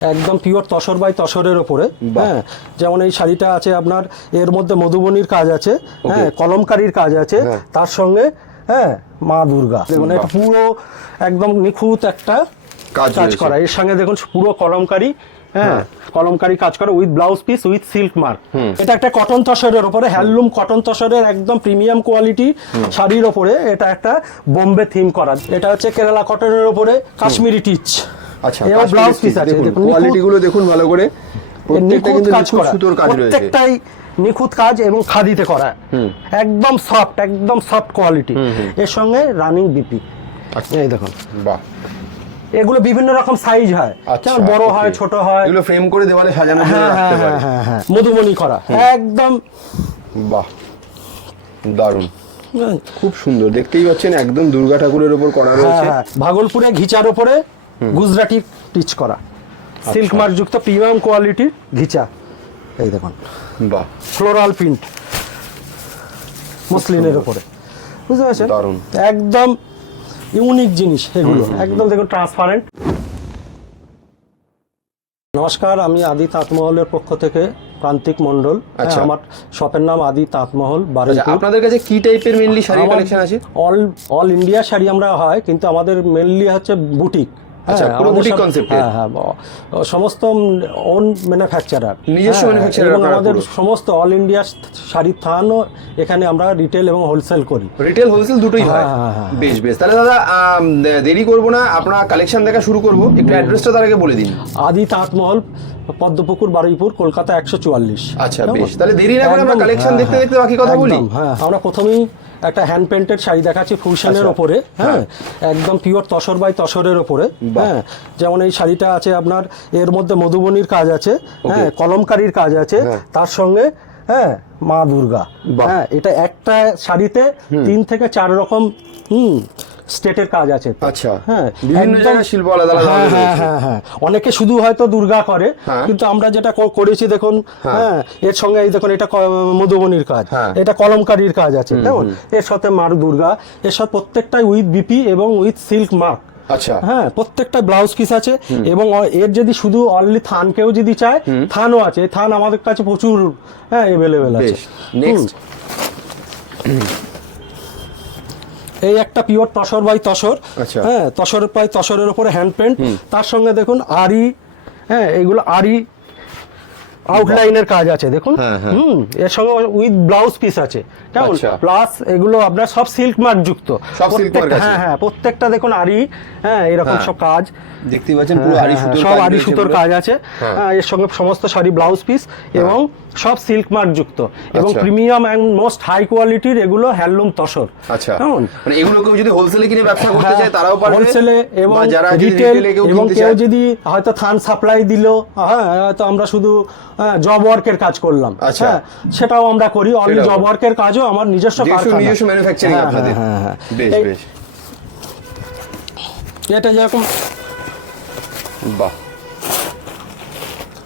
একদম pure tussar by তসরের ওপরে। হ্যাঁ যেমন এই শাড়িটা আছে আপনার এর মধ্যে মধুবনির কাজ আছে। হ্যাঁ কলমকারীর কাজ আছে। হ্যাঁ। তার সঙ্গে হ্যাঁ মা দুর্গা। মানে পুরো একদম নিখুঁত একটা কাজ কাজ করা। এর সঙ্গে দেখুন পুরো কলমকারী হ্যাঁ কলমকারী কাজ করা with blouse piece with silk mark এটা একটা কটন তসরের ওপরে হ্যান্ডলুম কটন তসরের একদম প্রিমিয়াম কোয়ালিটি শাড়ির ওপরে। এটা একটা বোম্বে থিম করা। এটা হচ্ছে কেরালা কটনের ওপরে কাশ্মীরি টিচ আচ্ছা এও ব্লাউজ পিস আছে কোয়ালিটি গুলো দেখুন ভালো করে। প্রত্যেকটা কিন্তু কাজ করা। সুতোর কাজ রয়েছে। প্রত্যেকটাই নিখুঁত কাজ এবং খাদিতে করা। একদম সফট একদম সফট কোয়ালিটি এর সঙ্গে রানিং বিপি আচ্ছা। এই দেখুন। বাহ। এগুলো বিভিন্ন রকম সাইজ হয়। আচ্ছা যেমন বড় হয় ছোট হয়। এগুলো ফ্রেম করে দেওয়ালে সাজানোর জন্য হ্যাঁ রাখতে হ্যাঁ পারে। হ্যাঁ মধুমণি করা। একদম। বাহ। দারুণ। খুব সুন্দর। দেখতেই পাচ্ছেন একদম দুর্গা ঠাকুরের উপর করা রয়েছে। ভাগলপুরে ঘিচার ওপরে গুজরাটি টিচ করা। আচ্ছা। সিল্ক মার্ক যুক্ত প্রিমিয়াম কোয়ালিটির ঘিচা। এই দেখুন। বাহ। ফ্লোরাল প্রিন্ট মসলিনের ওপরে বুঝতে পারছেন। একদম ইউনিক জিনিস। এগুলো একদম দেখুন ট্রান্সপারেন্ট নমস্কার আমি আদি তাঁতমহলের পক্ষ থেকে প্রান্তিক মণ্ডল। হ্যাঁ, আচ্ছা। আমার শপের নাম আদি তাঁতমহল আচ্ছা বারুইপুর আপনাদের কাছে কি টাইপের মেনলি আমার কালেকশন আছে? অল অল ইন্ডিয়া শাড়ি আমরা হয় কিন্তু আমাদের মেনলি হচ্ছে বুটিক আচ্ছা, পুরো concept হ্যাঁ হ্যাঁ সমস্ত ওন ম্যানুফ্যাকচারার নিজস্ব manufacturer এবং আমাদের সমস্ত অল ইন্ডিয়া শাড়ির থানও এখানে আমরা রিটেল এবং হোলসেল করি। রিটেল হোলসেল দুটোই হয় হ্যাঁ, হ্যাঁ, হ্যাঁ। বেশ বেশ। তাহলে দাদা দেরি করব না। আপনার কালেকশন দেখা শুরু করব। একটু অ্যাড্রেসটা তার আগে বলে দিন। আদি তাঁতমহল পদ্মপুকুর বারুইপুর কলকাতা একশো চুয়াল্লিশ। আচ্ছা বেশ। তাহলে দেরি না করে আমরা কালেকশন দেখতে দেখতে বাকি কথা বলি। হ্যাঁ আমরা প্রথমেই একটা হ্যান্ড পেন্টেড শাড়ি দেখাচ্ছি ফুলশনের আচ্ছা। ওপরে হ্যাঁ? হ্যাঁ। একদম পিওর তসর বাই তসরের ওপরে হ্যাঁ? যেমন এই শাড়িটা আছে আপনার এর মধ্যে মধুবনির কাজ আছে হ্যাঁ? কলমকারীর কাজ আছে হ্যাঁ। তার সঙ্গে হ্যাঁ? মা দুর্গা হ্যাঁ? এটা একটা শাড়িতে তিন থেকে চার রকম হুম স্টেটের কাজ আছে আচ্ছা। হ্যাঁ বিভিন্ন জায়গায় শিল্প আলাদা আলাদা হ্যাঁ হ্যাঁ হ্যাঁ অনেকে শুধু হয়তো দুর্গা করে। কিন্তু আমরা যেটা করেছি দেখুন হ্যাঁ। এর সঙ্গে এই দেখুন এটা মধুবনির কাজ। এটা কলমকারীর কাজ আছে কেমন? এর সাথে মার দুর্গা এর সাথে প্রত্যেকটাই উইথ বিপি এবং উইথ সিল্ক মার্ক। আচ্ছা। হ্যাঁ প্রত্যেকটা ব্লাউজ পিস আছে এবং এর যদি শুধু অনলি থান কেউ যদি চায় থানও আছে। থান আমাদের কাছে প্রচুর হ্যাঁ অ্যাভেলেবেল আছে। নেক্সট এই একটা পিওর তসর বাই তসর। আচ্ছা। হ্যাঁ তসর বাই তসরের উপরে হ্যান্ড পেন্ট তার সঙ্গে দেখুন আরি হ্যাঁ এগুলো আরি আউটলাইনের কাজ আছে দেখুন। হ্যাঁ, হ্যাঁ। হুম এর সঙ্গে উইথ ব্লাউজ পিস আছে। কেমন? আচ্ছা। প্লাস এগুলো আপনার সব সিল্ক মার্ক যুক্ত। হ্যাঁ হ্যাঁ প্রত্যেকটা দেখুন আরি হ্যাঁ এরকম হ্যাঁ। সব কাজ। দেখতেই পাচ্ছেন পুরো হ্যাঁ, সুতোর সব আরি সুতোর কাজ আছে। এর সঙ্গে সমস্ত শাড়ি ব্লাউজ পিস এবং সব সিল্ক মার্ক যুক্ত। এবং আচ্ছা। প্রিমিয়াম অ্যান্ড মোস্ট হাই কোয়ালিটির এগুলো হ্যান্ডলুম তসর। আচ্ছা। মানে এগুলো কেউ যদি হোলসেলে কিনে ব্যবসা করতে চায় তারাও পারবে। হোলসেলে এবং যারা রিটেল এবং কেউ যদি হয়তো থান সাপ্লাই দিল হ্যাঁ হয়তো আমরা শুধু জব ওয়ার্কের কাজ করলাম। আচ্ছা। হ্যাঁ সেটাও আমরা করি। অনলি জব ওয়ার্কের কাজও আমার নিজস্ব কারখানা। নিজস্ব ম্যানুফ্যাকচারিং হ্যাঁ, আপনাদের। হ্যাঁ, হ্যাঁ, বেশ বেশ। এটা যেরকম বাহ।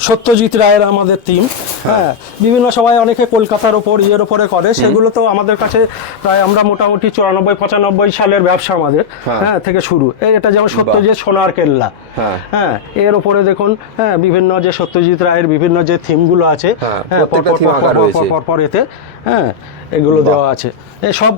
সত্যজিৎ রায়ের আমাদের থিম হ্যাঁ বিভিন্ন সবাই অনেকে কলকাতার ওপর ইয়ের ওপরে করে। সেগুলো তো আমাদের কাছে প্রায় আমরা মোটামুটি চুরানব্বই পঁচানব্বই সালের ব্যবসা আমাদের হ্যাঁ। হ্যাঁ থেকে শুরু। এটা যেমন সত্যজিৎ সোনার কেল্লা। হ্যাঁ। হ্যাঁ এর ওপরে দেখুন হ্যাঁ বিভিন্ন যে সত্যজিৎ রায়ের বিভিন্ন যে থিমগুলো আছে হ্যাঁ, হ্যাঁ পর প্রত্যেকটা পর theme পর আঁকা পর রয়েছে। পর পর পর এতে হ্যাঁ এগুলো দেওয়া আছে। সব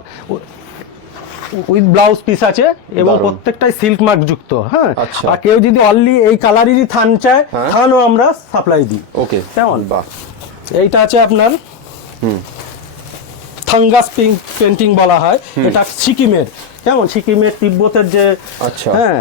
উইথ ব্লাউজ পিস আছে এবং প্রত্যেকটাই সিল্ক মার্ক যুক্ত হ্যাঁ। আচ্ছা। আর কেউ যদি অনলি এই কালারেরই থান চায় হ্যাঁ। থানও আমরা সাপ্লাই দিই। ওকে কেমন? বাহ। এইটা আছে আপনার থাঙ্গাস পেন্টিং বলা হয়। এটা সিকিমের। কেমন? সিকিমের তিব্বতের যে আচ্ছা। হ্যাঁ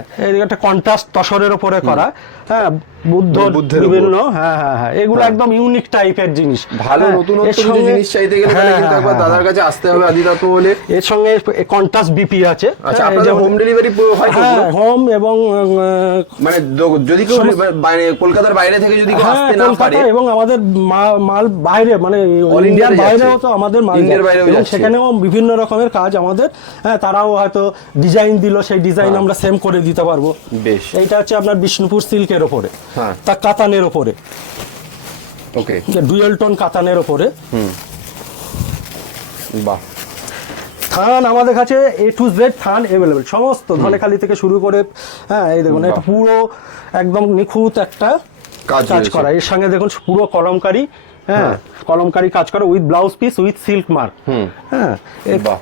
একটা কন্ট্রাস্ট তসরের উপরে করা হ্যাঁ বুদ্ধ বুদ্ধের বিভিন্ন হ্যাঁ হ্যাঁ হ্যাঁ এগুলো একদম ইউনিক টাইপের জিনিস। ভালো হ্যাঁ, সঙ্গে- জিনিস চাইতে গেলে হ্যাঁ, কিন্তু হ্যাঁ, একবার হ্যাঁ, দাদার কাছে আসতে হবে আদিদাত বলে। এর সঙ্গে কন্ট্রাস্ট বিপি আছে। আচ্ছা হ্যাঁ, আপনাদের হোম ডেলিভারি হয় হ্যাঁ হোম এবং মানে যদি কেউ বাইরে কলকাতার বাইরে থেকে যদি কেউ হ্যাঁ, আসতে না পারে। এবং আমাদের মাল বাইরে মানে All ইন্ডিয়ার বাইরেও তো আমাদের মাল সেখানেও বিভিন্ন রকমের কাজ আমাদের হ্যাঁ তারাও হয়তো ডিজাইন দিল সেই ডিজাইন হ্যাঁ। আমরা সেম করে দিতে পারব। বেশ। এইটা হচ্ছে আপনার বিষ্ণুপুর সিল্কের ওপরে। হ্যাঁ। তা কাতানের ওপরে। ওকে ডুয়েল টোন কাতানের ওপরে। বাহ। থান আমাদের কাছে এ টু জেড থান অ্যাভেলেবেল সমস্ত ধনেখালি থেকে শুরু করে হ্যাঁ এই দেখুন এটা পুরো একদম নিখুঁত একটা কাজ করা। এর সঙ্গে দেখুন পুরো কলমকারি হ্যাঁ কলমকারি কাজ করা with blouse piece with silk mark হ্যাঁ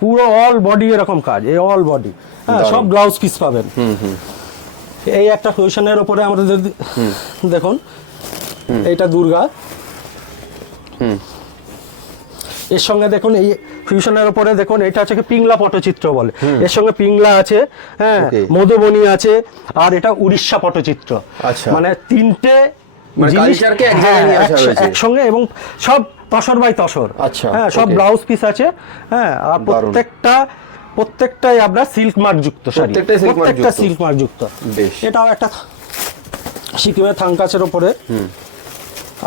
পুরো অল বডি এরকম কাজ এই অল বডি হ্যাঁ সব ব্লাউজ পিস পাবেন। এই একটা পজিশনের উপরে আমাদের যদি দেখুন এইটা দুর্গা। এর সঙ্গে দেখুন এই ফিউশনের উপরে দেখুন এটা হচ্ছে কি পিংলা পটচিত্র বলে। এর সঙ্গে পিংলা আছে হ্যাঁ মধুবনী আছে আর এটা উড়িষ্যা পটচিত্র। আচ্ছা। মানে তিনটে মানে হ্যাঁ। একসঙ্গে এবং সব তসর বাই তসর। আচ্ছা, হ্যাঁ সব ব্লাউজ পিস আছে হ্যাঁ আর প্রত্যেকটা প্রত্যেকটাই আপনার সিল্ক মার্ক যুক্ত শাড়ি। প্রত্যেকটা সিল্ক মার্ক যুক্ত। এটাও একটা সিকিমের থাঙ্কাচের ওপরে।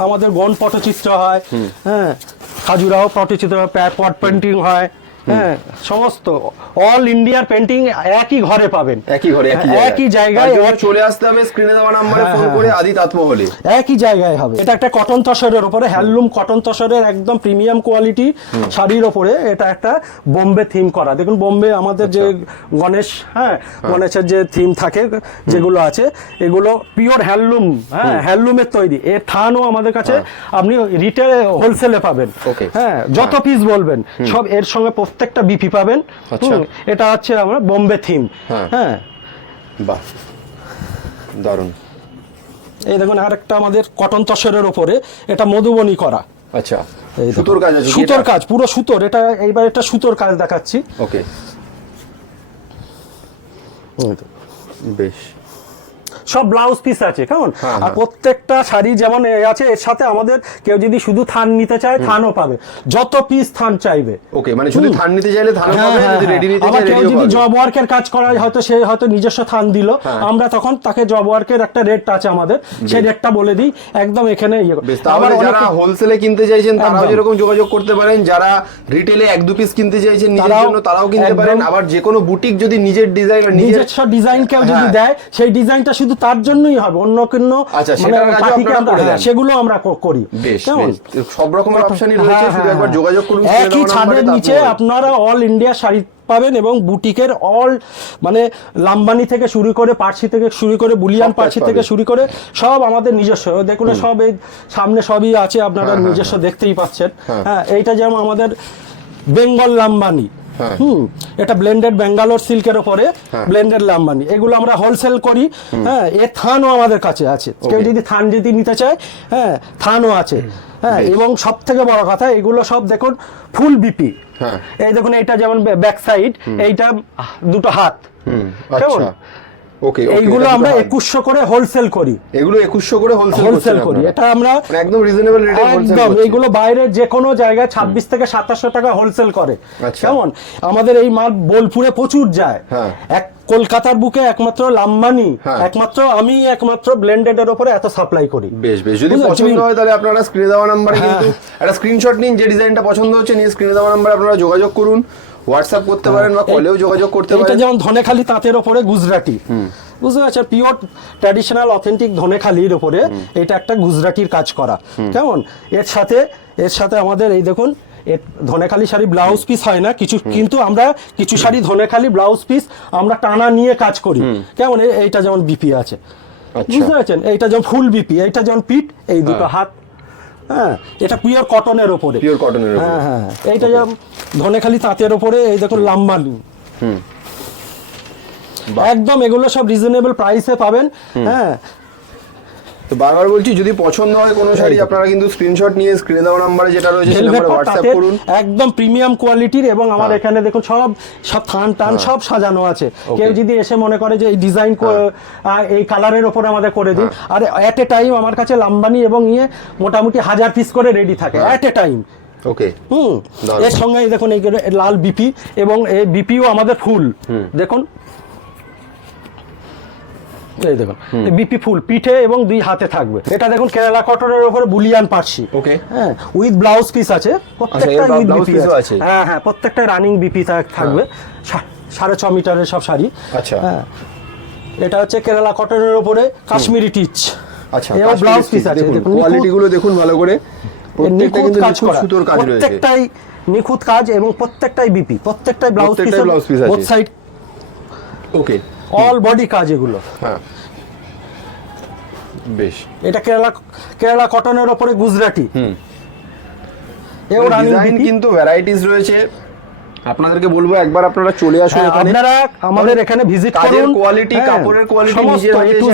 আমাদের গন পটচিত্র হয়। হ্যাঁ খাজুরাও পটচিত্র হয় পট পেন্টিং হয়। হ্যাঁ সমস্ত অল ইন্ডিয়ার পেন্টিং একই ঘরে পাবেন। একই ঘরে একই হ্যাঁ, জায়গায় চলে আসতে হবে স্ক্রিনে দেওয়া নাম্বারে হ্যাঁ, ফোন হ্যাঁ, করে আদি তাৎমহলে একই জায়গায় হবে। এটা একটা কটন তসরের ওপরে হ্যান্ডলুম কটন তসরের একদম প্রিমিয়াম কোয়ালিটি শাড়ির ওপরে এটা একটা বোম্বে থিম করা। দেখুন বোম্বে আমাদের যে গণেশ হ্যাঁ গণেশের যে থিম থাকে যেগুলো আছে এগুলো পিওর হ্যান্ডলুম হ্যাঁ হ্যান্ডলুমের তৈরি। এর থানও আমাদের কাছে আপনি রিটেল হোলসেলে পাবেন। হ্যাঁ যত পিস বলবেন সব এর সঙ্গে প্রত্যেকটা বিপি পাবেন। আচ্ছা। এটা হচ্ছে আমরা বোম্বে থিম। হ্যাঁ। হ্যাঁ। বাহ। দারুণ। এই দেখুন আরেকটা আমাদের কটন তসরের ওপরে এটা মধুবনী করা। আচ্ছা। সুতোর কাজ আছে সুতোর কাজ পুরো সুতোর। এটা এইবার এটা সুতোর কাজ দেখাচ্ছি। ওকে। বেশ। সব ব্লাউজ পিস আছে কেমন? হ্যাঁ, আর হ্যাঁ। প্রত্যেকটা শাড়ি যেমন আছে এর সাথে আমাদের কেউ যদি শুধু থান নিতে চায় থানও পাবে। যত পিস থান চাইবে। ওকে মানে যদি থান নিতে চাইলে থানও হ্যাঁ, পাবে যদি রেডি। নিতে আবার কেউ যদি জব ওয়ার্কের কাজ করায় হয়তো সে হয়তো নিজস্ব থান দিল। আমরা তখন তাকে জব ওয়ার্কের একটা রেট আছে আমাদের সেই রেটটা বলে দিই একদম এখানে ইয়ে আবার যারা হোলসেলে কিনতে চাইছেন তারাও। যেরকম যোগাযোগ করতে পারেন যারা রিটেলে এক দু পিস কিনতে চাইছেন নিজের জন্য তারাও কিনতে পারেন। আবার যে কোনো বুটিক যদি নিজের ডিজাইন নিজের নিজস্ব ডিজাইন কেউ যদি। দেয় সেই ডিজাইনটা শুধু তার জন্যই হবে অন্য কোনো আচ্ছা, মানে দেন। সেগুলো আমরা করি। সব রকমের অপশনই রয়েছে হ্যাঁ, শুধু হ্যাঁ, একবার হ্যাঁ। যোগাযোগ করুন একই ছাদের নিচে আপনারা অল ইন্ডিয়া শাড়ি পাবেন এবং বুটিকের অল মানে লাম্বানি থেকে শুরু করে পার্সি থেকে শুরু করে বুলিয়ান পার্সি থেকে শুরু করে সব আমাদের নিজস্ব। দেখুন সব এই সামনে সবই আছে আপনারা নিজস্ব দেখতেই পাচ্ছেন। হ্যাঁ। এইটা যেমন আমাদের বেঙ্গল লাম্বানি। হুম এটা ব্লেন্ডেড ব্যাঙ্গালোর সিল্কের ওপরে হ্যাঁ। ব্লেন্ডেড লাম্বানি। এগুলো আমরা হোলসেল করি হ্যাঁ এ থানও আমাদের কাছে আছে। কেউ যদি থান যদি নিতে চায় হ্যাঁ থানও আছে। হ্যাঁ এবং সব থেকে বড় কথা এগুলো সব দেখুন ফুল বিপি হ্যাঁ। এই দেখুন এইটা যেমন ব্যাক সাইড এইটা দুটো হাত। কেমন? ওকে এইগুলো আমরা একুশশো করে হোলসেল করি। এগুলো একুশশো করে হোলসেল হোলসেল করি এটা আমরা মানে একদম রিজনেবল রেটে একদম এইগুলো বাইরের যে কোনো জায়গায় ছাব্বিশ থেকে সাতাশশো টাকা হোলসেল করে। আচ্ছা। কেমন? আমাদের এই মাল বোলপুরে প্রচুর যায়। হ্যাঁ। এক কলকাতার বুকে একমাত্র লাম্বানি হ্যাঁ। একমাত্র আমি একমাত্র ব্লেন্ডেড এর উপরে এত সাপ্লাই করি। বেশ বেশ। যদি পছন্দ হয় তাহলে আপনারা স্ক্রিনে দেওয়া নাম্বারে হ্যাঁ। কিন্তু একটা স্ক্রিনশট নিন যে ডিজাইনটা পছন্দ হচ্ছে নিয়ে স্ক্রিনে দেওয়া নাম্বারে আপনারা যোগাযোগ করুন। হোয়াটসঅ্যাপ করতে পারেন বা কলেও যোগাযোগ করতে পারেন। এটা যেমন ধনেখালি তাঁতের ওপরে গুজরাটি। বুঝতে পারছেন? পিওর ট্র্যাডিশনাল অথেন্টিক ধনেখালির ওপরে এটা একটা গুজরাটির কাজ করা। কেমন? এর সাথে এর সাথে আমাদের এই দেখুন ধনেখালি শাড়ি ব্লাউজ পিস হয় না কিছু কিন্তু আমরা কিছু শাড়ি ধনেখালি ব্লাউজ পিস আমরা টানা নিয়ে কাজ করি। কেমন? এইটা যেমন বিপি আছে। আচ্ছা। বুঝতে পারছেন? এইটা যেমন ফুল বিপি এইটা যেমন পিঠ এই দুটো হাত হ্যাঁ এটা পিওর কটনের ওপরে পিওর কটনের হ্যাঁ হ্যাঁ এইটা যেমন ধনেখালি তাঁতের ওপরে এই দেখুন লাম্বালু। হুম। একদম এগুলো সব রিজনেবল প্রাইসে পাবেন। হ্যাঁ তো বারবার বলছি যদি পছন্দ হয় কোনো শাড়ি আপনারা কিন্তু স্ক্রিনশট নিয়ে স্ক্রিনে দেওয়া নাম্বারে যেটা রয়েছে সেই হোয়াটসঅ্যাপ করুন। একদম প্রিমিয়াম কোয়ালিটির এবং আমার হ্যাঁ। এখানে দেখুন সব সব থান টান সব সাজানো আছে। কেউ যদি এসে মনে করে যে এই ডিজাইন হ্যাঁ। এই কালারের ওপর আমাদের করে দিন। আর এট এ টাইম আমার কাছে লাম্বানি এবং ইয়ে মোটামুটি হাজার পিস করে রেডি থাকে। হ্যাঁ। At a time okay hmm. এর সঙ্গে দেখুন এই লাল বিপি এবং এই বিপিও আমাদের ফুল দেখুন এই দেখুন। বিপি ফুল পিঠে এবং দুই হাতে থাকবে। এটা দেখুন কেরালা কটনের উপরে বুলিয়ান পার্সি। Okay. হ্যাঁ উইথ ব্লাউজ পিস আছে। প্রত্যেকটা এর উইথ বিপি আছে? হ্যাঁ হ্যাঁ প্রত্যেকটা রানিং বিপি থাকবে। সাড়ে ছ মিটারের সব শাড়ি। আচ্ছা। হ্যাঁ। এটা হচ্ছে কেরালা কটনের উপরে কাশ্মীরি টিচ। আচ্ছা এবং ব্লাউজ পিস আছে। কোয়ালিটি গুলো দেখুন ভালো করে। প্রত্যেকটা কিন্তু কাজ করা। সুতোর কাজ রয়েছে। প্রত্যেকটাই নিখুঁত কাজ এবং প্রত্যেকটাই বিপি। প্রত্যেকটাই ব্লাউজ পিস প্রত্যেকটাই blouse আছে। Both side okay. All body কাজ এগুলো। হ্যাঁ। বেশ। এটা কেরালা কেরালা কটনের ওপরে গুজরাটি। হুম। ডিজাইন কিন্তু ভ্যারাইটিস রয়েছে। আপনাদেরকে বলব একবার আপনারা চলে আসুন হ্যাঁ, এখানে। আপনারা আমাদের এখানে ভিজিট করুন। quality, হ্যাঁ, কাপড়ের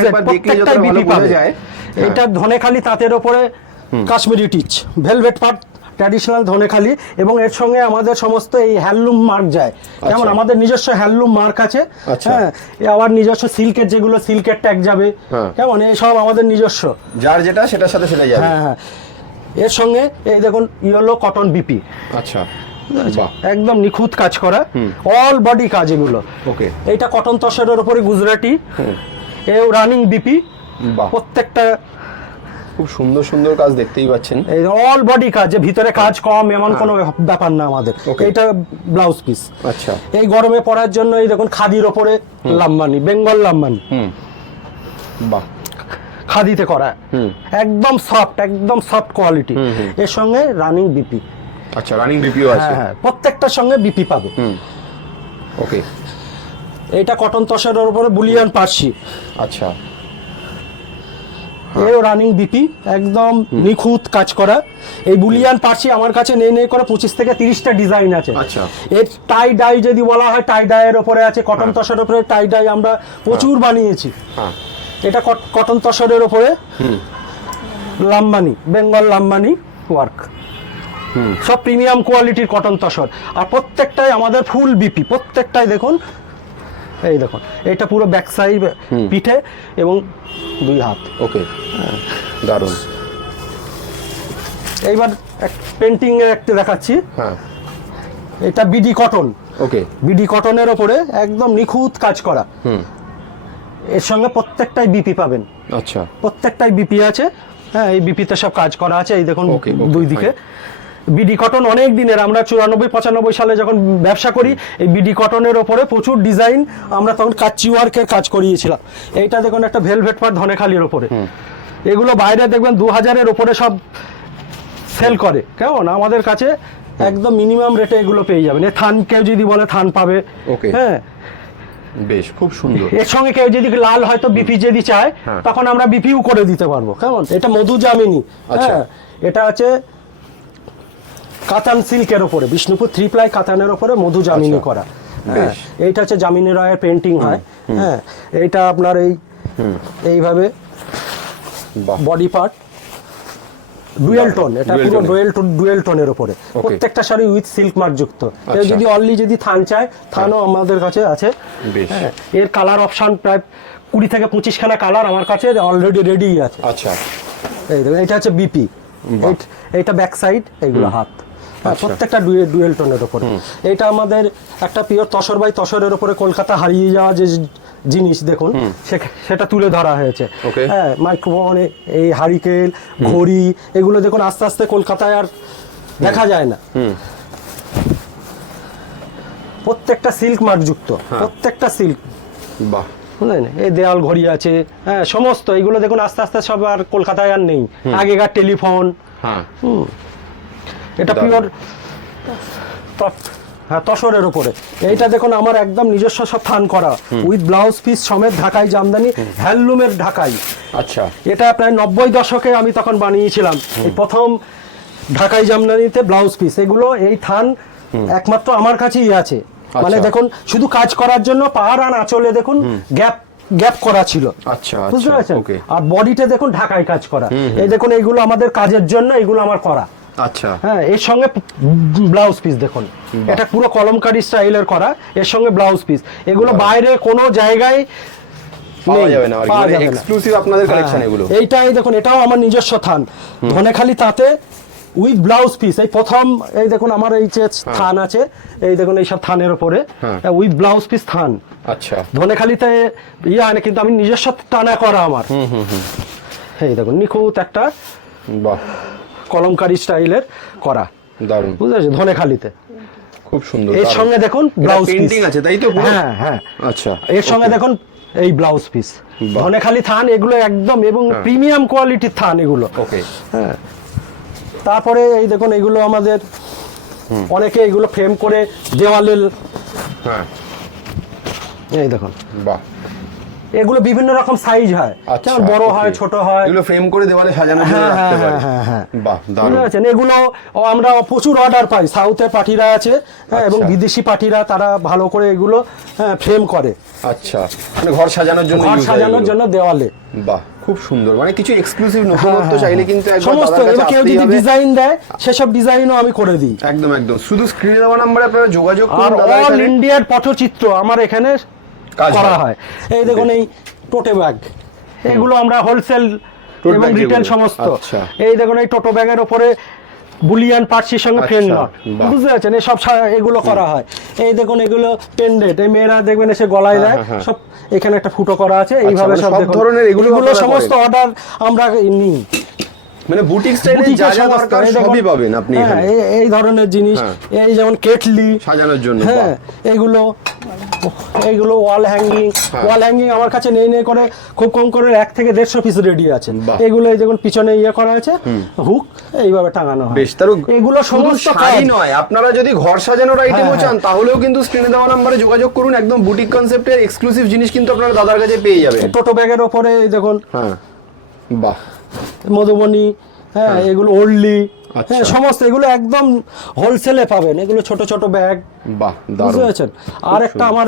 একবার দেখলে ভালো বোঝা যায়। এটা ধনেখালি তাঁতের ওপরে কাশ্মীরি টিচ ভেলভেট পাট ট্র্যাডিশনাল ধনেখালি এবং এর সঙ্গে আমাদের সমস্ত এই হ্যান্ডলুম মার্ক যায়। যেমন আচ্ছা। আমাদের নিজস্ব হ্যান্ডলুম মার্ক আছে। আচ্ছা। হ্যাঁ এ আবার নিজস্ব সিল্কের যেগুলো সিল্কের ট্যাগ যাবে। হ্যাঁ। কেমন? এইসব আমাদের নিজস্ব। যার যেটা সেটার সাথে সেটা যাবে। হ্যাঁ হ্যাঁ। এর সঙ্গে এই দেখুন ইয়েলো কটন বিপি আচ্ছা। বাহ। একদম নিখুঁত কাজ করা। অল বডি কাজ এগুলো। ওকে। এইটা কটন তসরের উপরে গুজরাটি। এও রানিং বিপি প্রত্যেকটা খুব সুন্দর সুন্দর কাজ দেখতেই পাচ্ছেন। এই অল বডি কাজ যে ভিতরে কাজ কম এমন কোনো ব্যাপার না আমাদের। হ্যাঁ। Okay. ব্লাউজ পিস আচ্ছা। এই গরমে পরার জন্য এই দেখুন খাদির ওপরে লাম্বানি বেঙ্গল লাম্বানি। হুম। বাহ। খাদিতে করা। হুম। একদম সফট একদম সফট কোয়ালিটি। এর সঙ্গে রানিং বিপি আচ্ছা রানিং বিপিও আছে। হ্যাঁ হ্যাঁ প্রত্যেকটার সঙ্গে বিপি পাবে। হুম। ওকে এটা কটন তসরের উপরে বুলিয়ান পার্সি আচ্ছা। এও রানিং বিপি একদম নিখুঁত কাজ করা। এই বুলিয়ান পার্সি আমার কাছে নেই নেই করে পঁচিশ থেকে তিরিশটা ডিজাইন আছে। আচ্ছা। এর টাই ডাই যদি বলা হয় টাই ডাইয়ের ওপরে আছে কটন তসরের ওপরে টাই ডাই আমরা প্রচুর বানিয়েছি। হ্যাঁ। এটা কটন তসরের ওপরে। লাম্বানি বেঙ্গল লাম্বানি ওয়ার্ক হুম। সব প্রিমিয়াম কোয়ালিটির কটন তসর আর প্রত্যেকটাই আমাদের ফুল বিপি প্রত্যেকটাই দেখুন। এই দেখুন এটা পুরো ব্যাক সাইড পিঠে এবং দুই হাত। ওকে দারুণ। এইবার পেন্টিং এর একটা দেখাচ্ছি। হ্যাঁ। এটা বিডি কটন ওকে। বিডি কটনের ওপরে একদম নিখুঁত কাজ করা। হুম। এর সঙ্গে প্রত্যেকটাই বিপি পাবেন। আচ্ছা। প্রত্যেকটাই বিপি আছে। হ্যাঁ এই বিপিতে সব কাজ করা আছে। এই দেখুন দুই দিকে। বিডি কটন অনেক দিনের। আমরা চুরানব্বই পঁচানব্বই সালে যখন ব্যবসা করি এই বিডি কটনের ওপরে প্রচুর ডিজাইন আমরা তখন কাচ্চি ওয়ার্কের কাজ করিয়েছিলাম। এইটা দেখুন একটা ভেলভেট পার ধনেখালির ওপরে। এগুলো বাইরে দেখবেন দু হাজারের ওপরে সব সেল করে। কেমন? আমাদের কাছে একদম মিনিমাম রেটে এগুলো পেয়ে যাবেন। থান কেউ যদি বলে থান পাবে। Okay. হ্যাঁ। বেশ খুব সুন্দর। এর সঙ্গে কেউ যদি লাল হয়তো বিপি যদি চায় হ্যাঁ। তখন আমরা বিপিও করে দিতে পারব। কেমন? এটা মধু জামিনী। আচ্ছা। হ্যাঁ। এটা আছে কাতান সিল্কের ওপরে বিষ্ণুপুর থ্রি প্লাই কাতানের ওপরে মধু জামিনী আচ্ছা। করা। হ্যাঁ। এইটা হচ্ছে জামিনী রায়ের পেন্টিং হয়। হ্যাঁ। এইটা আপনার এই এইভাবে বডি পার্ট ডুয়েল টোন এটা পুরো ডুয়েল টোন ডুয়েল টোনের ওপরে প্রত্যেকটা শাড়ি উইথ সিল্ক মার্ক যুক্ত। আচ্ছা। যদি অনলি যদি থান চায় থানও আমাদের কাছে আছে। হ্যাঁ এর কালার অপশন প্রায় কুড়ি থেকে পঁচিশ খানা কালার আমার কাছে অলরেডি রেডি আছে। আচ্ছা। এই এটা হচ্ছে বিপি। এইটা ব্যাক সাইড এইগুলো হাত। হ্যাঁ, আচ্ছা। প্রত্যেকটা ডুয়েল ডুয়েল টোনের ওপরে এটা আমাদের একটা পিওর তসর বাই তসরের ওপরে কলকাতা হারিয়ে যাওয়া যে জিনিস দেখুন সেটা তুলে ধরা হয়েছে। হ্যাঁ মাইক্রোফোন এই হারিকেল ঘড়ি এগুলো দেখুন আস্তে আস্তে কলকাতায় আর দেখা যায় না। প্রত্যেকটা সিল্ক মার্ক যুক্ত হ্যাঁ। প্রত্যেকটা সিল্ক। বাহ। বুঝলেন? এই দেওয়াল ঘড়ি আছে হ্যাঁ সমস্ত এগুলো দেখুন আস্তে আস্তে সব আর কলকাতায় আর নেই। আগেকার টেলিফোন। হ্যাঁ। এটা পিওর হ্যাঁ তসরের ওপরে এইটা দেখুন আমার একদম নিজস্ব সব থান করা। উইথ ব্লাউজ পিস সমেত ঢাকাই জামদানি হ্যান্ডলুমের ঢাকাই। আচ্ছা। এটা প্রায় নব্বই দশকে আমি তখন বানিয়েছিলাম। প্রথম ঢাকাই জামদানিতে ব্লাউজ পিস এগুলো এই থান একমাত্র আমার কাছেই আছে। মানে আচ্ছা। দেখুন শুধু কাজ করার জন্য পাহাড় আর আঁচলে দেখুন গ্যাপ গ্যাপ করা ছিল। আচ্ছা বুঝতে আচ্ছা পারছেন? আর বডিতে দেখুন ঢাকায় কাজ করা। এই দেখুন এইগুলো আমাদের কাজের জন্য এগুলো আমার করা। আচ্ছা। হ্যাঁ এর সঙ্গে ব্লাউজ পিস দেখুন। এটা পুরো কলমকারি স্টাইলের করা এর সঙ্গে ব্লাউজ পিস এগুলো বাইরে কোনো জায়গায়। এক্সক্লুসিভ আপনাদের কালেকশন হ্যাঁ, এগুলো। এইটাই দেখুন এটাও আমার নিজস্ব থান। ধনেখালি তাতে উইথ ব্লাউজ পিস এই প্রথম এই দেখুন আমার এই যে থান আছে এই দেখুন এই সব থানের ওপরে হ্যাঁ। উইথ ব্লাউজ পিস থান। আচ্ছা। ধনেখালিতে ইয়ে হয় না কিন্তু আমি নিজস্ব টানা করা আমার। এই দেখুন নিখুঁত একটা বাহ। কলমকারি স্টাইলের করা। দারুণ। বুঝতে পারছি ধনেখালিতে খুব সুন্দর এর সঙ্গে দেখুন ব্লাউজ পিস পেন্টিং আছে তাই তো হ্যাঁ হ্যাঁ। আচ্ছা এর সঙ্গে দেখুন এই ব্লাউজ পিস। ধনেখালি থান এগুলো একদম এবং। প্রিমিয়াম কোয়ালিটির থান এগুলো। ওকে হ্যাঁ। তারপরে এই দেখুন এগুলো আমাদের অনেকে এগুলো ফ্রেম করে দেওয়ালে হ্যাঁ। এই দেখুন। বাহ। এগুলো বিভিন্ন রকম সাইজ হয়। আচ্ছা, যেমন বড় হয় ছোট হয়। এগুলো ফ্রেম করে দেওয়ালে সাজানোর জন্য হ্যাঁ, রাখতে হ্যাঁ, হ্যাঁ, হ্যাঁ। বাহ দারুণ। পারছেন? এগুলো আমরা প্রচুর অর্ডার পাই। সাউথের পার্টিরা আছে হ্যাঁ, এবং আচ্ছা। বিদেশি পার্টিরা তারা ভালো করে এগুলো ফ্রেম করে। আচ্ছা মানে ঘর সাজানোর জন্য ঘর সাজানোর জন্য দেওয়ালে। বাহ খুব সুন্দর। মানে কিছু এক্সক্লুসিভ হ্যাঁ, নতুনত্ব হ্যাঁ, চাইলে হ্যাঁ। কিন্তু সমস্ত এবার কেউ যদি ডিজাইন দেয় সেসব ডিজাইনও আমি করে দিই। একদম একদম। শুধু স্ক্রিনে দেওয়া নাম্বারে আপনারা যোগাযোগ করুন দাদার অল ইন্ডিয়ার পটচিত্র আমার এখানে করা হয়। হয়। এই দেখুন এই টোটে ব্যাগ। এগুলো আমরা হোলসেল এবং রিটেল সমস্ত। আচ্ছা। এই দেখুন এই টোটো ব্যাগের ওপরে বুলিয়ান পার্সির সঙ্গে ফ্রেম আচ্ছা, নট বুঝতে পারছেন? সব এগুলো করা হয়। এই দেখুন এগুলো পেন্ডেন্ট এই মেয়েরা দেখবেন এসে গলায় দেয়। হ্যাঁ, হ্যাঁ। সব এখানে একটা ফুটো করা আছে। এইভাবে মানে সব ধরনের এগুলো সমস্ত অর্ডার আমরা নিই। মানে বুটিক স্টাইলে যা যা দরকার সবই পাবেন আপনি হ্যাঁ, এখানে। এই- ধরনের জিনিস হ্যাঁ। এই যেমন কেটলি। সাজানোর জন্য হ্যাঁ এগুলো এইগুলো ওয়াল হ্যাঙ্গিং হ্যাঁ। ওয়াল হ্যাঙ্গিং আমার কাছে নেই নেই করে খুব কম করে এক থেকে দেড়শো পিস রেডি আছে এগুলো এই দেখুন পিছনে ইয়ে করা আছে হুক এইভাবে টাঙানো হয়। বেশ তারও এগুলো সমস্ত শাড়ি নয় আপনারা যদি ঘর সাজানোর আইটেমও হ্যাঁ, চান তাহলেও কিন্তু স্ক্রিনে দেওয়া নাম্বারে যোগাযোগ করুন একদম বুটিক কনসেপ্টের এক্সক্লুসিভ জিনিস কিন্তু আপনারা দাদার কাছে পেয়ে যাবেন। টোটো ব্যাগের ওপরে দেখুন। হ্যাঁ বাহ। মধুবনী হ্যাঁ এগুলো ওল্ডলি আচ্ছা। হ্যাঁ সমস্ত এগুলো একদম হোলসেলে পাবেন। এগুলো ছোট ছোট ব্যাগ বাহ বুঝতে পেরেছেন? আর একটা আমার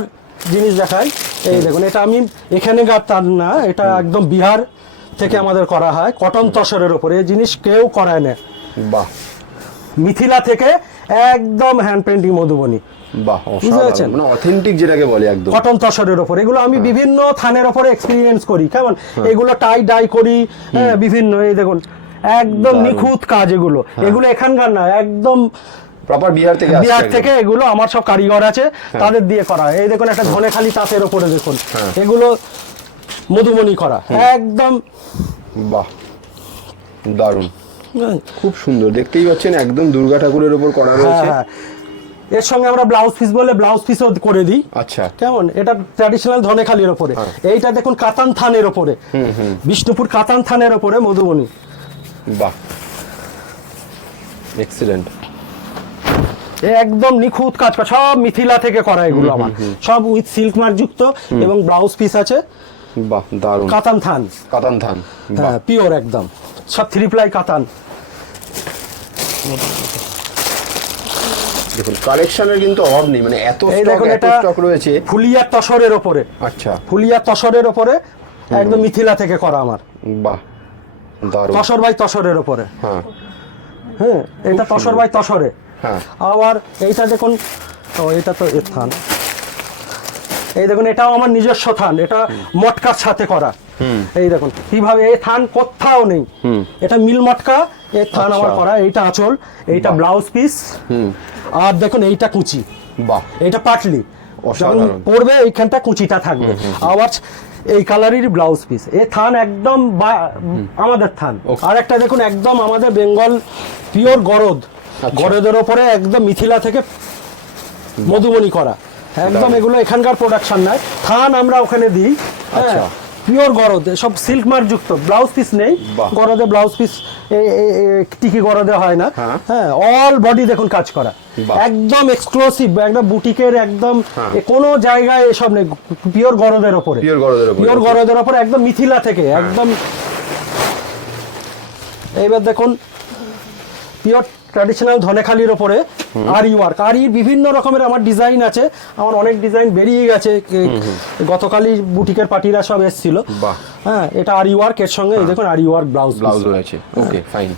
জিনিস দেখাই। এই দেখুন এটা আমি এখানে তার না এটা একদম বিহার থেকে আমাদের করা হয় কটন তসরের ওপরে এই জিনিস কেউ করায় না। বাহ। মিথিলা থেকে একদম হ্যান্ড পেন্টিং মধুবনী। বাহ বুঝতে মানে অথেন্টিক যেটাকে বলে একদম। কটন তসরের ওপর। এগুলো আমি হ্যাঁ। বিভিন্ন থানের ওপরে এক্সপিরিয়েন্স করি কেমন? এগুলো টাই ডাই করি হ্যাঁ বিভিন্ন এই দেখুন একদম হ্যাঁ। নিখুঁত কাজ এগুলো। এগুলো এখানকার না একদম প্রপার বিহার থেকে বিহার থেকে এগুলো আমার সব কারিগর আছে তাদের দিয়ে করা হয়। এই দেখুন একটা ধনেখালি তাঁতের ওপরে দেখুন। হ্যাঁ। এগুলো মধুমণি করা। একদম বাহ দারুণ। হ্যাঁ, খুব সুন্দর। দেখতেই পাচ্ছেন একদম দুর্গা ঠাকুরের উপর করা রয়েছে। হ্যাঁ। এর সঙ্গে আমরা ব্লাউজ পিস বলে ব্লাউজ পিসও করে দিই। আচ্ছা। কেমন? এটা ট্র্যাডিশনাল ধনেখালির ওপরে। হ্যাঁ। এইটা দেখুন কাতান থানের ওপরে। বিষ্ণুপুর কাতান থানের ওপরে মধুবনী। বাহ। এক্সিলেন্ট একদম নিখুঁত কাজ করা। সব মিথিলা থেকে করা এগুলো আমার। সব উইথ সিল্ক মার্ক যুক্ত এবং ব্লাউজ পিস আছে। বাহ দারুণ। কাতান থান। কাতান থান। হ্যাঁ পিওর একদম। সব থ্রি প্লাই কাতান। দেখুন কালেকশনের কিন্তু অভাব নেই মানে এত দেখুন এটা স্টক রয়েছে। ফুলিয়ার তসরের ওপরে। আচ্ছা। ফুলিয়ার তসরের ওপরে একদম মিথিলা থেকে করা আমার। বাহ দারুণ। তসর বাই তসরের ওপরে। হ্যাঁ। হ্যাঁ এটা তসর বাই তসরে। হ্যাঁ। আবার এইটা দেখুন ও এটা তো এর থান। এই দেখুন এটাও আমার নিজস্ব থান এটা মটকার সাথে করা। এই দেখুন কীভাবে এই থান কোথাও নেই। এটা মিল মটকা এই থান আমার আচ্ছা। করা এইটা আঁচল এইটা ব্লাউজ পিস আর দেখুন এইটা কুচি। বাহ। এইটা পাটলি। অসাধারণ। পড়বে এইখানটা কুচিটা থাকবে। আবার এই কালারেরই ব্লাউজ পিস এ থান একদম আমাদের থান. আর একটা দেখুন একদম আমাদের বেঙ্গল পিওর গরদ। আচ্ছা। গরদের ওপরে একদম মিথিলা থেকে মধুবনী করা। একদম এগুলো এখানকার প্রোডাকশন নয় থান আমরা ওখানে দিই। আচ্ছা। পিওর গরদ সব সিল্ক মার্ক যুক্ত। ব্লাউজ পিস নেই গরদে ব্লাউজ পিস টিকি গরদে হয় না। হ্যাঁ। হ্যাঁ অল বডি দেখুন কাজ করা। একদম এক্সক্লুসিভ একদম বুটিকের একদম হ্যাঁ। কোনো জায়গায় এসব নেই পিওর গরদের ওপরে। Pure গরদের ওপরে, পিওর গরদের ওপরে একদম মিথিলা থেকে একদম এইবার দেখুন পিওর ট্র্যাডিশনাল ধনেখালির ওপরে আরি ওয়ার্ক আরির বিভিন্ন রকমের আমার ডিজাইন আছে। আমার অনেক ডিজাইন বেরিয়ে গেছে গতকালই বুটিকের পার্টিরা সব এসেছিল। হ্যাঁ এটা আরি ওয়ার্ক এর সঙ্গে এই দেখুন আরি ওয়ার্ক ব্লাউজ ব্লাউজ রয়েছে। ওকে ফাইন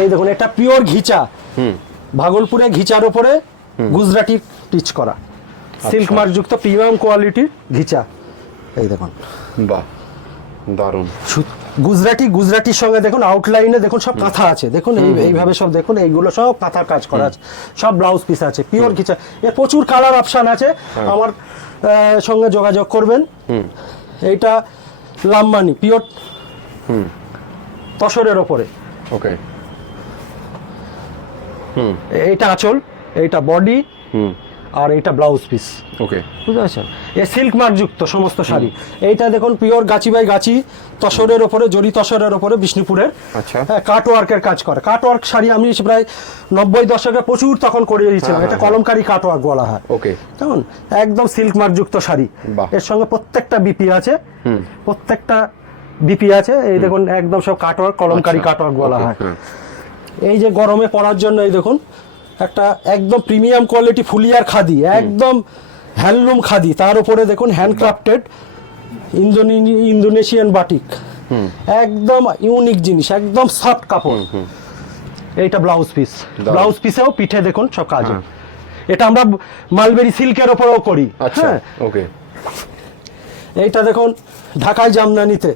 এই দেখুন এটা পিওর ঘিচা। ভাগলপুরে ঘিচার ওপরে গুজরাটি টিচ করা। সিল্ক মার্ক যুক্ত প্রিমিয়াম কোয়ালিটির ঘিচা। এই দেখুন। বাহ দারুণ। গুজরাটি গুজরাটির সঙ্গে দেখুন আউটলাইনে দেখুন সব কাঁথা আছে। দেখুন এই- এইভাবে সব দেখুন এইগুলো সব কাঁথার কাজ করা আছে। সব ব্লাউজ পিস আছে পিওর ঘিচা এর প্রচুর কালার অপশান আছে। আমার সঙ্গে যোগাযোগ করবেন। এইটা লাম্বানি পিওর তসরের ওপরে। ওকে এইটা আঁচল এইটা বডি হুম। আর এটা ব্লাউজ পিস। ওকে বুঝতে পারছেন? এ সিল্ক মার্ক যুক্ত সমস্ত শাড়ি। এইটা দেখুন পিওর গাছি বাই গাছি তসরের ওপরে জরি তসরের ওপরে বিষ্ণুপুরের। আচ্ছা। হ্যাঁ কাট ওয়ার্কের কাজ করে। কাট ওয়ার্ক শাড়ি আমি প্রায় নব্বই দশকে প্রচুর তখন করে দিয়েছিলাম। হ্যাঁ, এটা হ্যাঁ। কলমকারি কাট ওয়ার্ক বলা হয়। ওকে কেমন? একদম সিল্ক মার্ক যুক্ত শাড়ি। এর সঙ্গে প্রত্যেকটা বিপি আছে। প্রত্যেকটা বিপি আছে। এই দেখুন একদম সব কাটওয়ার্ক কলমকারি আচ্ছা, কাটওয়ার্ক বলা হয়। হ্যাঁ। এই যে গরমে পরার জন্য এই দেখুন একটা একদম প্রিমিয়াম কোয়ালিটি ফুলিয়ার খাদি একদম হ্যান্ডলুম খাদি। তার উপরে দেখুন হ্যান্ডক্রাফটেড ইন্দোনেশিয়ান বাটিক। একদম ইউনিক জিনিস একদম সফট কাপড়। এইটা ব্লাউজ পিস ব্লাউজ পিসেও পিঠে দেখুন সব কাজ। হ্যাঁ। এটা আমরা মালবেরি সিল্কের ওপরেও করি। আচ্ছা হ্যাঁ। ওকে। এইটা দেখুন ঢাকায় জামদানিতে।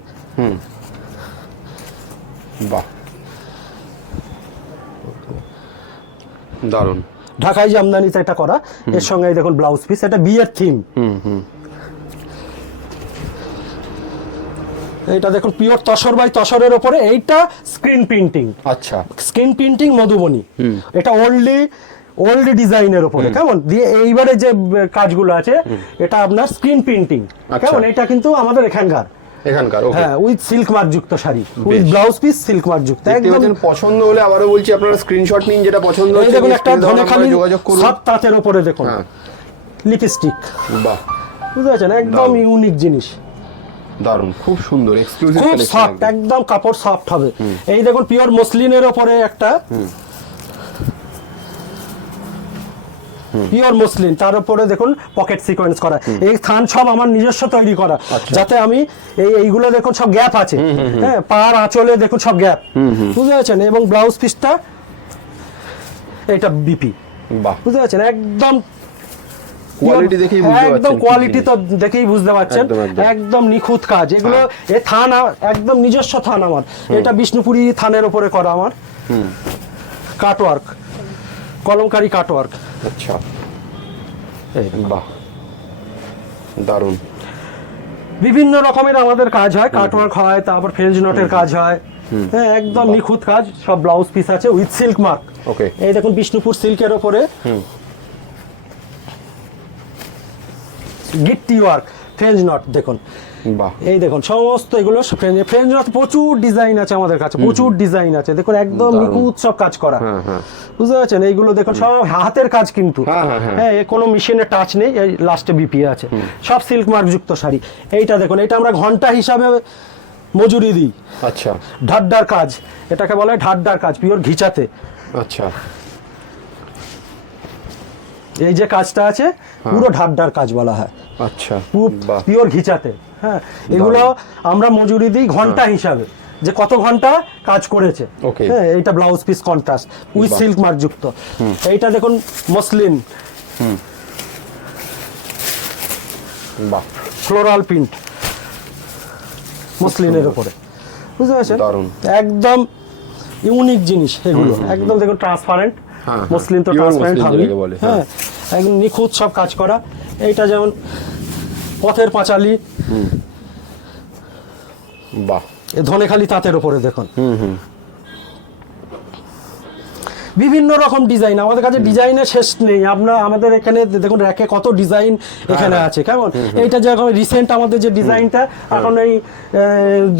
বাহ। দারুণ। ঢাকায় জামদানিতে এটা করা এর সঙ্গে দেখুন ব্লাউজ পিস এটা বিয়ের থিম এটা দেখুন পিওর তসর বাই তসরের ওপরে এইটা স্ক্রিন প্রিন্টিং আচ্ছা। Screen printing Madhubani. এটা ওল্ডলি ওল্ড ডিজাইনের উপরে কেমন? দিয়ে এইবারে যে কাজগুলো আছে এটা আপনার স্ক্রিন প্রিন্টিং আচ্ছা। কেমন? এটা কিন্তু আমাদের এখানকার। এখানকার হ্যাঁ উইথ সিল্ক মার্ক যুক্ত sari. With blouse piece silk mark যুক্ত একদম পছন্দ হলে আবারও বলছি আপনারা স্ক্রিনশট নিন যেটা পছন্দ হচ্ছে দেখুন একটা screen দেওয়া ধনে খালি নাম্বারে যোগাযোগ করুন। সব তাঁতের উপরে দেখুন। হ্যাঁ। লিপস্টিক বাহ। বুঝতে পারছেন? একদম ইউনিক জিনিস। দারুণ খুব সুন্দর এক্সক্লুসিভ খুব সফট একদম। কাপড় সফট হবে। এই দেখুন পিওর মসলিনের ওপরে একটা পিওর মসলিন তার উপরে দেখুন পকেট সিকোয়েন্স করা। এই থান সব আমার নিজস্ব তৈরি করা। আচ্ছা। যাতে আমি এই এইগুলো দেখুন সব গ্যাপ আছে। হ্যাঁ পার আঁচলে দেখুন সব গ্যাপ বুঝতে পারছেন? এবং ব্লাউজ পিসটা এটা বিপি বাহ। বুঝতে পারছেন? একদম কোয়ালিটি দেখেই বুঝতে পারছেন। একদম কোয়ালিটি তো দেখেই বুঝতে পারছেন। একদম, নিখুঁত কাজ। এগুলো হ্যাঁ। এ থান একদম নিজস্ব থান আমার। এটা বিষ্ণুপুরি থানের উপরে করা আমার। কাটওয়ার্ক কলমকারি কাটওয়ার্ক আচ্ছা। বাহ। দারুণ। বিভিন্ন রকমের আমাদের কাজ হয় কাটওয়ার্ক হয় তারপর ফ্রেঞ্চ নটের কাজ হয়। হ্যাঁ একদম নিখুঁত কাজ সব ব্লাউজ পিস আছে উইথ সিল্ক মার্ক। ওকে। এই দেখুন বিষ্ণুপুর সিল্কের ওপরে। গিট্টি ওয়ার্ক ফ্রেঞ্চ নট দেখুন। এই দেখুন সমস্ত এগুলো ফ্রেঞ্চ প্রচুর ডিজাইন আছে আমাদের কাছে প্রচুর ডিজাইন আছে। দেখুন একদম দারুণ। নিখুঁত সব কাজ করা। হ্যাঁ হ্যাঁ। বুঝতে পারছেন? এইগুলো দেখুন সব হাতের কাজ কিন্তু। হ্যাঁ, হ্যাঁ, এ কোনো মেশিনের টাচ নেই এই লাস্টে বিপি আছে। সব সিল্ক মার্ক যুক্ত শাড়ি। এইটা দেখুন এটা আমরা ঘণ্টা হিসাবে মজুরি দিই। আচ্ছা। ঢাড্ডার কাজ এটাকে বলা হয় ঢাড্ডার কাজ পিওর ঘিচাতে। আচ্ছা। এই যে কাজটা আছে পুরো ঢাড্ডার কাজ বলা হয়। আচ্ছা। পিওর ঘিচাতে। হ্যাঁ এগুলো আমরা মজুরি দিই ঘণ্টা হিসাবে যে কত ঘণ্টা কাজ করেছে। হ্যাঁ এইটা blouse piece contrast with silk mark যুক্ত এইটা দেখুন মসলিন। বাহ। ফ্লোরাল প্রিন্ট মসলিনের উপরে। বুঝতে পারছেন। একদম ইউনিক জিনিস এগুলো। একদম দেখুন ট্রান্সপারেন্ট হ্যাঁ, মসলিন তো ট্রান্সপারেন্ট হবে হ্যাঁ একদম নিখুঁত সব কাজ করা। এইটা যেমন পথের পাঁচালি বাহ। এ ধনেখালি তাঁতের উপরে দেখুন। বিভিন্ন রকম ডিজাইন আমাদের কাছে ডিজাইনের শেষ নেই। আপনার আমাদের এখানে দেখুন র্যাকে কত ডিজাইন এখানে হ্যাঁ। আছে কেমন? এইটা যেরকম রিসেন্ট আমাদের যে ডিজাইনটা এখন এই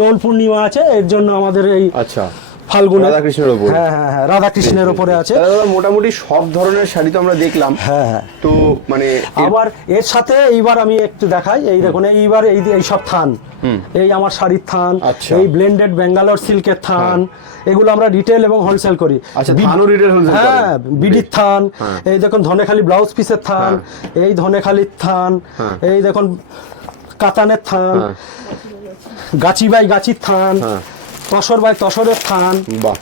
দোল পূর্ণিমা আছে এর জন্য আমাদের এই আচ্ছা। ফাল্গুনে রাধাকৃষ্ণের ওপরে। হ্যাঁ হ্যাঁ হ্যাঁ রাধাকৃষ্ণের ওপরে আছে। মোটামুটি সব ধরনের শাড়ি তো আমরা দেখলাম। হ্যাঁ হ্যাঁ। তো মানে আবার এর সাথে এইবার আমি একটু দেখাই। এই দেখুন এইবার এই এই সব থান। এই আমার শাড়ির থান আচ্ছা। এই ব্লেন্ডেড ব্যাঙ্গালোর সিল্কের থান এগুলো আমরা রিটেল এবং হোলসেল করি। আচ্ছা, হ্যাঁ বিডির থান হ্যাঁ। এই দেখুন ধনেখালি ব্লাউজ পিসের থান এই ধনেখালির থান হ্যাঁ। এই দেখুন কাতানের থান হ্যাঁ। গাছি বাই গাছির থান হ্যাঁ। তসর বাই তসরের থান বাহ।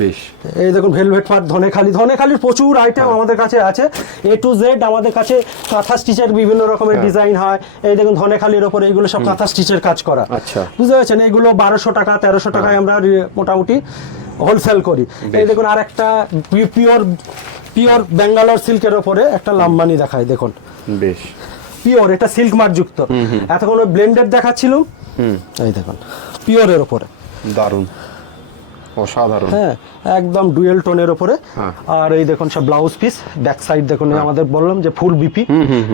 বেশ। এই দেখুন ভেলভেট পাট ধনেখালি ধনেখালির প্রচুর আইটেম আমাদের কাছে আছে। এ টু জেড আমাদের কাছে কাঁথা স্টিচের বিভিন্ন রকমের ডিজাইন হয়। এই দেখুন ধনেখালির ওপরে এইগুলো সব কাঁথা স্টিচের কাজ করা। আচ্ছা। বুঝতে পারছেন? এইগুলো বারোশো টাকা তেরোশো টাকায় আমরা মোটামুটি হোলসেল করি। এই দেখুন আর একটা পিওর পিওর ব্যাঙ্গালোর সিল্কের ওপরে একটা লাম্বানি দেখায় দেখুন। বেশ। পিওর এটা সিল্ক মার্ক যুক্ত। এতক্ষণ ব্লেন্ডেড দেখাচ্ছিলাম। এই দেখুন পিওরের ওপরে দারুণ। অসাধারণ। হ্যাঁ একদম ডুয়েল টোনের উপরে হ্যাঁ। আর এই দেখুন সব ব্লাউজ পিস ব্যাক সাইড দেখুন আমাদের বললাম যে full BP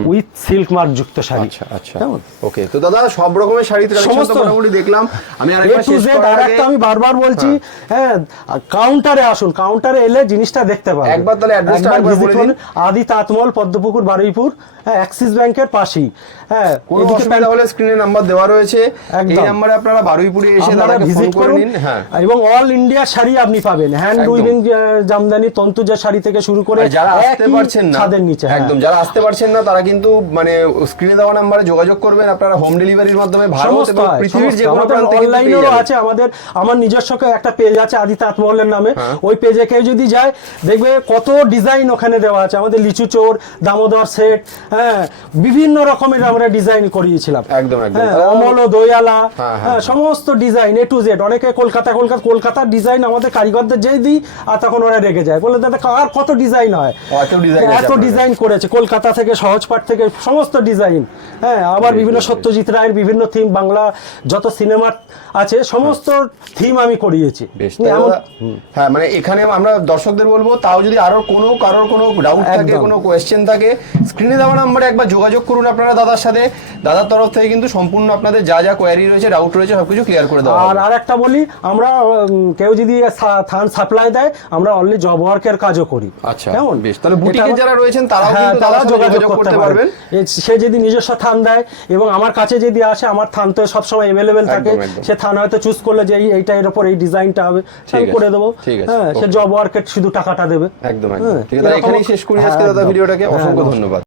with silk mark যুক্ত শাড়ি। আচ্ছা আচ্ছা। ওকে তো দাদা সব রকমের শাড়ি সমস্ত- মোটামুটি দেখলাম। আমি আরেকবার শেষ জেড করার আর একটা আমি বারবার বলছি হ্যাঁ। কাউন্টারে আসুন কাউন্টারে এলে জিনিসটা দেখতে পাবেন। একবার তাহলে address টা একবার বলে। দিন। আদি তাঁতমল পদ্মপুকুর বারুইপুর হ্যাঁ অ্যাক্সিস ব্যাংকের পাশেই। হ্যাঁ এদিকে হলে স্ক্রিনে নাম্বার দেওয়া রয়েছে। এই। নাম্বারে আপনারা বারুইপুরে এসে ফোন ভিজিট করে করুন। হ্যাঁ। এবং অল ইন্ডিয়া শাড়ি আপনি পাবেন। হ্যান্ড। উইভিং জামদানি তন্তুজা শাড়ি থেকে শুরু করে যারা আসতে পারছেন না ছাদের নিচে হ্যাঁ। একদম যারা আসতে পারছেন না তারা কিন্তু মানে স্ক্রিনে দেওয়া নাম্বারে যোগাযোগ করবেন আপনারা হোম ডেলিভারির মাধ্যমে ভারত এবং পৃথিবীর যে কোনো প্রান্তে। আছে আমাদের আমার নিজস্ব একটা পেজ আছে আদি তাঁতমহলের নামে হ্যাঁ। ওই পেজে কেউ যদি যায় দেখবে কত ডিজাইন ওখানে দেওয়া আছে আমাদের লিচু চোর দামোদর সেট হ্যাঁ বিভিন্ন রকমের আমরা ডিজাইন করিয়েছিলাম একদম, একদম। হ্যাঁ, অমল ও দয়ালা সমস্ত ডিজাইন এ টু জেড অনেকে কলকাতা কলকাতা কলকাতার ডিজাইন আমাদের কারিগরদের যেই দিই আর তখন ওরা রেগে যায়। বলে দাদা আর কত ডিজাইন হয়? এত। ডিজাইন করেছে। কলকাতা থেকে সহজপাঠ থেকে সমস্ত ডিজাইন হ্যাঁ আবার বিভিন্ন সত্যজিৎ রায়ের বিভিন্ন থিম বাংলা যত সিনেমা আছে সমস্ত থিম আমি করিয়েছি। দাদা, হ্যাঁ মানে এখানে আমরা দর্শকদের বলব তাও যদি আরও কোনো কারোর কোনো ডাউট থাকে কোনো কোয়েশ্চেন থাকে স্ক্রিনে দেওয়া নাম্বারে একবার যোগাযোগ করুন আপনারা দাদার সাথে। দাদার তরফ থেকে কিন্তু সম্পূর্ণ আপনাদের যা যা কোয়ারি রয়েছে ডাউট রয়েছে সবকিছু ক্লিয়ার করে দেওয়া আর আর একটা বলি আমরা কেউ যদি থান সাপ্লাই দেয় আমরা অনলি জব ওয়ার্কের কাজও করি। আচ্ছা, কেমন? বেশ। তাহলে বুটিকে যারা রয়েছেন তারাও হ্যাঁ, কিন্তু তারা যোগাযোগ করতে পারবেন। সে যদি নিজস্ব থান দেয় এবং আমার কাছে যদি আসে আমার থান তো সবসময় অ্যাভেলেবেল থাকে। সে থান হয়তো চুজ করলে যে এইটা এর উপর এই ডিজাইনটা হবে আমি করে দেবো। হ্যাঁ সে জব ওয়ার্কের শুধু টাকাটা দেবে। একদম হ্যাঁ, ঠিক আছে তাহলে এখানেই শেষ করি। হ্যাঁ, আজকে দাদা ভিডিওটাকে অসংখ্য ধন্যবাদ।